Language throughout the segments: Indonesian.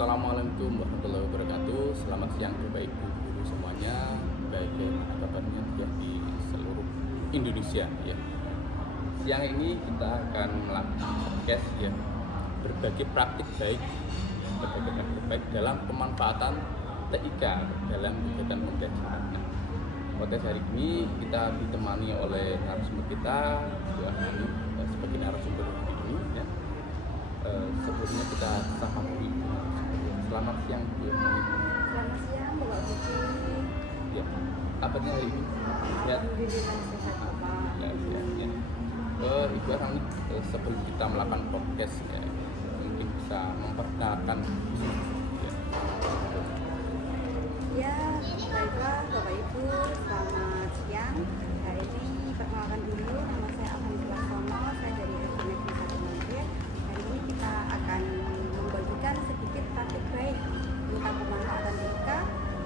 Assalamualaikum warahmatullahi wabarakatuh. Selamat siang Bapak Ibu guru semuanya. Bagaimana kabarnya ya di seluruh Indonesia ya. Siang ini kita akan melakukan podcast ya, berbagi praktik baik dalam pemanfaatan TIK dalam kegiatan pembelajaran. Nah, podcast hari ini kita ditemani oleh narasumber kita, Bu Ahmani, sebagai narasumber ini ya. Sebelumnya kita sapa dulu. Selamat siang Bu Ahmani. Selamat siang Bapak Buki. Ya, kabarnya hari ini? Ya. Alhamdulillah sehat Bapak. Ya. Ibu Ahmani, sebelum kita melakukan podcast ya, mungkin bisa memperkenalkan ya. Ya, baiklah Bapak Ibu, selamat siang. Hari ini perkenalkan dulu, nama saya Ahmani Laksono, saya dari FMX Bisa Kementerian. Hari ini kita akan membagikan sedikit praktik baik tentang pemanfaatan TIK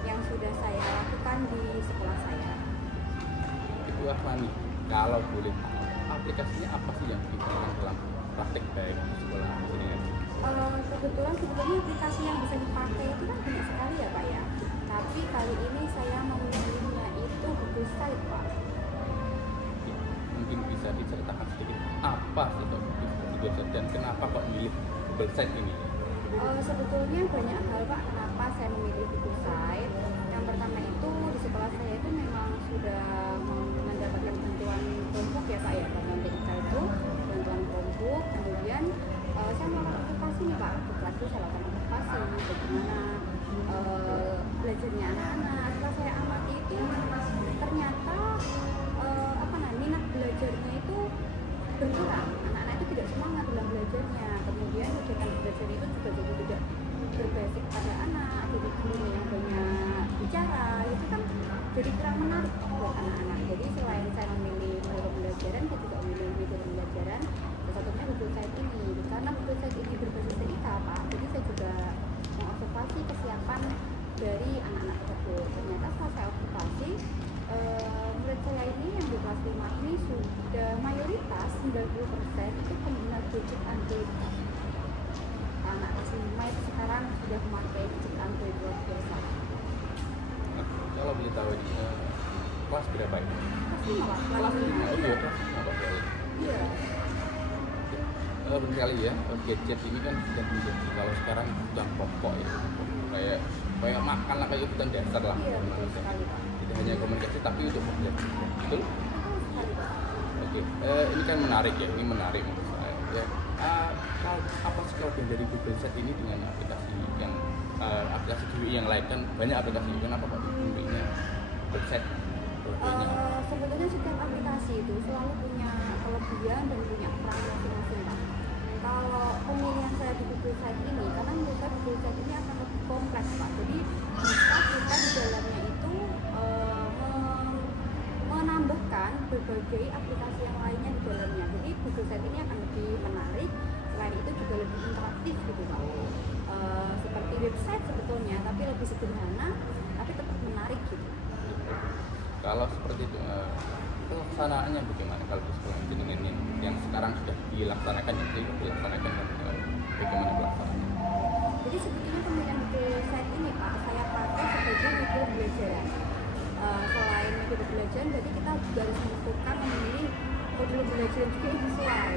yang sudah saya lakukan di sekolah saya. Ibu Ahmani, kalau boleh tahu, aplikasinya apa sih yang digunakan dalam praktik baik di sekolah ini? Kebetulan sebetulnya aplikasi yang bisa dipakai itu kan banyak sekali ya Pak ya. Tapi kali ini saya memilihnya itu Google Site Pak. Mungkin bisa diceritakan sedikit apa sih Google Site dan kenapa kok milih Google Site ini? Sebetulnya banyak hal Pak kenapa saya memilih Google Site. Yang pertama itu di sekolah saya itu memang sudah mendapatkan bantuan Chromebook ya Pak ya, bantuan TIK itu bantuan Chromebook. Kemudian saya melakukan observasi nih Pak, waktu saya lakukan observasi bagaimana belajarnya anak-anak. Setelah saya amati itu ternyata minat belajarnya itu berkurang. Anak-anak itu tidak semangat dalam belajarnya. Kemudian kegiatan belajar itu juga jadi tidak berbasis pada anak, jadi guru yang banyak bicara itu kan jadi kurang menarik buat anak-anak. Jadi selain saya memilih metode pembelajaran, saya juga memilih metode pembelajaran. Satunya Google Site ini, karena Google Site ini berbasis TIK Pak. Jadi saya juga mengobservasi kesiapan dari anak-anak tersebut. Ternyata setelah saya observasi, murid saya ini yang di kelas 5 ini sudah mayoritas 90% itu pengguna gadget Android. Anak kelas 5 itu sekarang sudah memakai gadget Android luar biasa. Kalau boleh tahu ini kelas berapa ini? Kelas 5 Iya, kelas 5 Pak. Iya. Benar sekali ya, gadget ini kan sudah menjadi kalau sekarang kebutuhan pokok ya, kayak makan lah, kayak kebutuhan dasar lah. Iya, betul sekali Pak. Tidak hanya komunikasi tapi untuk belajar, betul? Betul sekali Pak. Oke, ini kan menarik ya, ini menarik menurut saya. Ya, apa sih kelebihan dari Google Site ini dengan aplikasi yang aplikasi GUI yang lain? Kan banyak aplikasi, kenapa Pak pilihnya Google Site? Sebetulnya setiap aplikasi itu selalu punya kelebihan dan punya peran masing-masing Pak. Kalau pemilihan saya di Google Site ini, karena menurut saya Google Site ini akan lebih kompleks Pak. Jadi bisa kita di dalamnya itu menambahkan berbagai aplikasi yang lainnya di dalamnya. Jadi Google Site ini akan lebih menarik. Selain itu juga lebih interaktif gitu Pak. Seperti website sebetulnya, tapi lebih sederhana, tapi tetap menarik gitu. Kalau seperti itu, pelaksanaannya bagaimana kalau di sekolah jenengan ini yang sekarang sudah dilaksanakan bagaimana pelaksanaannya? Jadi sebetulnya pemilihan Google Site ini Pak, saya pakai sebagai metode belajaran. Selain metode belajaran, jadi kita juga harus menentukan memilih modul belajaran juga yang sesuai.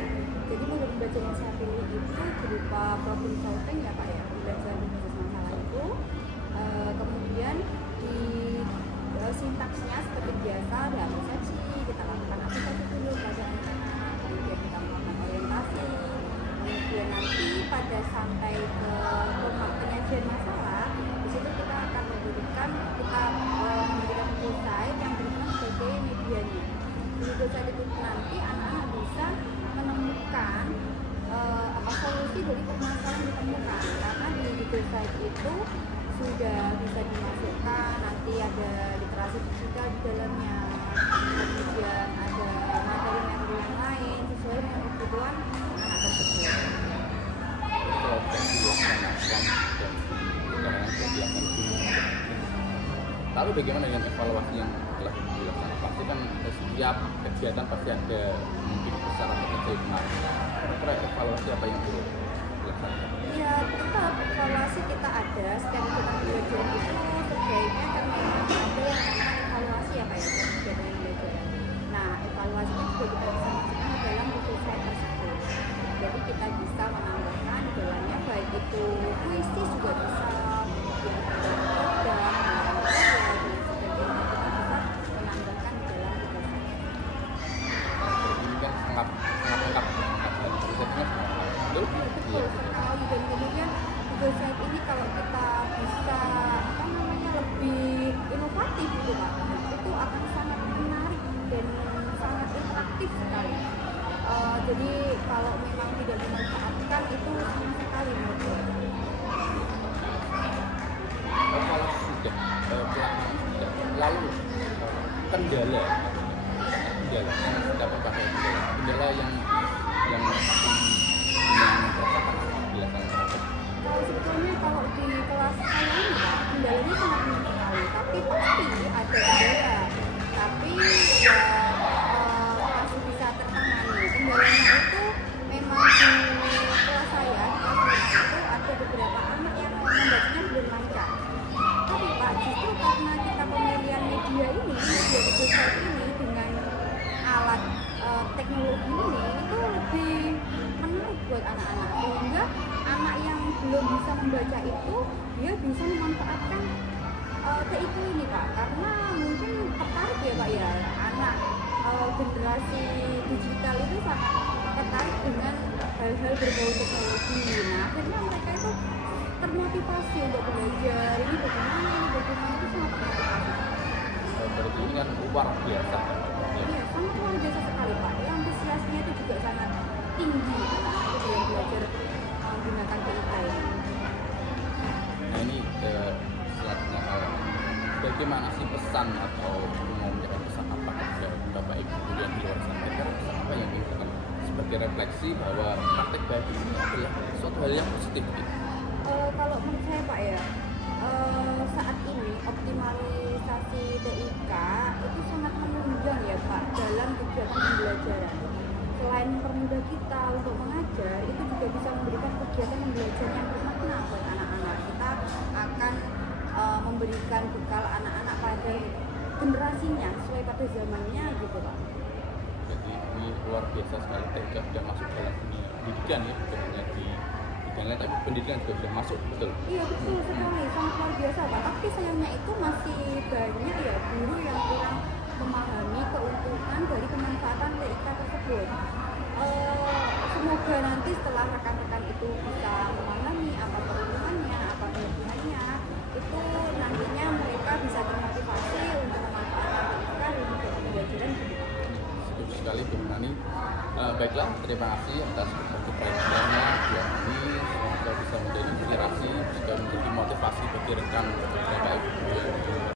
Jadi modul belajar yang saya pilih itu berupa problem solving ya Pak ya, pembelajaran berbasis masalah itu. Kemudian di sintaksnya seperti biasa ada persepsi, kita lakukan aplikasi dulu pada anak-anak, kemudian kita melakukan orientasi, kemudian nanti pada sampai ke penyajian masalah, di situ kita akan memberikan Google Site yang berguna sebagai medianya. Di Google Site itu nanti anak-anak bisa menemukan solusi dari permasalahan yang ditemukan, karena di Google Site itu sudah bisa dimasukkan, nanti ada literasi digital di dalamnya, kemudian ada materi-materi yang lain sesuai dengan kebutuhan anak tersebut. Kalau dilaksanakan dan lalu bagaimana dengan evaluasi yang telah dilaksanakan? Pasti kan setiap kegiatan pasti ada mungkin besar atau kecil kemarin. Kira-kira evaluasi apa yang perlu dilaksanakan? Ya tetap evaluasi kita ini kalau kita bisa apa namanya lebih inovatif gitu Pak, itu akan sangat menarik dan sangat interaktif sekali. Jadi kalau memang tidak dimanfaatkan itu sayang sekali menurut saya. Kalau sudah pelaksanaan sudah lalu kendala kendala yang dapat pakai kendala yang dirasakan dilaksanakan. Sebetulnya kalau di kelas saya ini Pak, kendalanya sangat minim sekali, tapi pasti ada kendala. Tapi ya masih bisa tertangani. Kendalanya itu memang di kelas saya, di kelas itu ada beberapa anak yang membacanya belum lancar. Tapi Pak, justru karena kita pemilihan media ini, media website ini dengan alat teknologi ini itu lebih menarik buat anak-anak, sehingga anak yang belum bisa membaca itu dia bisa memanfaatkan TIK ini Pak, karena mungkin tertarik ya Pak ya, anak generasi digital itu sangat tertarik dengan hal-hal berbau teknologi. Nah akhirnya mereka itu termotivasi untuk belajar ini bagaimana itu sangat termotivasi. Berarti ini kan luar biasa. Iya, sangat luar biasa sekali Pak. Ya, antusiasnya itu juga sangat tinggi anak-anak itu dalam belajar menggunakan TIK ini. Nah ini selanjutnya bagaimana sih pesan atau mau menyampaikan pesan apa kepada Bapak Ibu guru yang di luar sana? Pesan apa yang diberikan sebagai refleksi bahwa praktek baik ini adalah suatu hal yang positif gitu. Kalau menurut saya Pak ya, saat ini optimalisasi TIK itu sangat menunjang ya Pak dalam kegiatan pembelajaran. Selain mempermudah kita untuk mengajar, itu juga bisa memberikan kegiatan pembelajaran yang bermakna buat anak-anak. Kita akan memberikan bekal anak-anak pada generasinya sesuai pada zamannya gitu Pak. Jadi ini luar biasa sekali TIK sudah masuk dalam dunia pendidikan ya, bukan hanya di bidang lain tapi pendidikan juga sudah masuk, betul? Iya betul sekali, sangat luar biasa Pak. Tapi sayangnya itu masih banyak ya guru yang kurang memahami keuntungan dari pemanfaatan TIK tersebut. Semoga nanti setelah rekan-rekan itu bisa memahami apa keuntungannya, apa kelebihannya, itu nantinya mereka bisa termotivasi untuk memanfaatkan TIK untuk pembelajaran. Setuju sekali Bu Nani. Baiklah, terima kasih atas berbagi perhatiannya buat ini. Semoga bisa menjadi inspirasi, juga menjadi motivasi bagi rekan